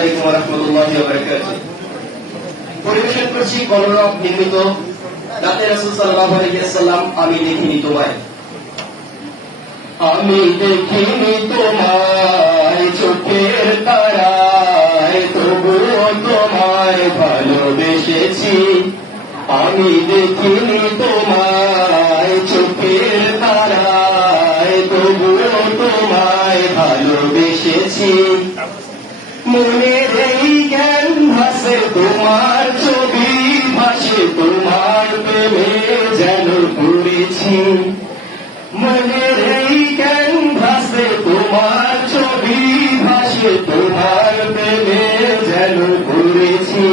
আলাইকুম ওয়া রাহমাতুল্লাহি ওয়া বারাকাতুহু। পরিবেশন করছি কলরব নির্মিত রাতে রাসূল সাল্লাল্লাহু আলাইহি ওয়াসাল্লাম আমি দেখিনি তোমায়। আমি দেখিনি তোমায় চোখের তারায়, তবুও তোমায় ভালোবেসেছি। আমি দেখিনি তোমায় চোখের তারায়, তবুও তোমায় ভালোবেসেছি। মনের এই জ্ঞান ভাসে তোমার ছবি, ভাসে তোমার প্রেমে যেন পড়েছি। মনের এই জ্ঞান ভাসে তোমার ছবি, ভাসে তোমার প্রেমে যেন পড়েছি।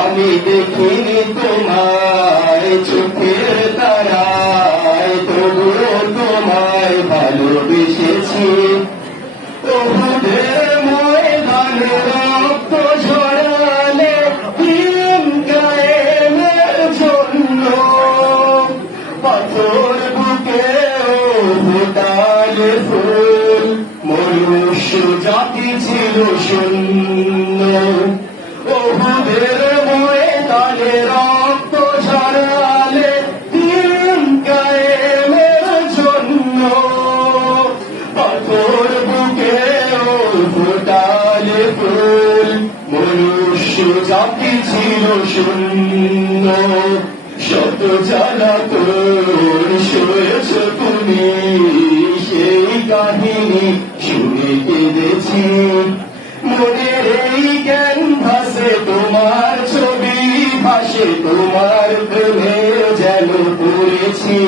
আমি দেখিনি তোমায় চোখের তারায়, তবুও তোমায় ভালোবেসেছি। ওহুদের ময়দানে রক্ত ঝরালে দিন কায়েমের জন্য, পাথর বুকে ফোটালে ফুল, মনুষ্য জাতি ছিল শূন্য। ওহুদের ময়দানে রক্ত ঝরালে দিন কায়েমের জন্য, পাথর বুকে ফোটালে ফুল, মনুষ্য জাতি ছিল শূন্য। শত জ্বালাতন সয়েছ তুমি, সেই কাহিনী শুনে কেঁদেছি। মনের এই জ্ঞান ভাসে তোমার ছবি, ভাসে তোমার প্রেমে যেন পড়েছি।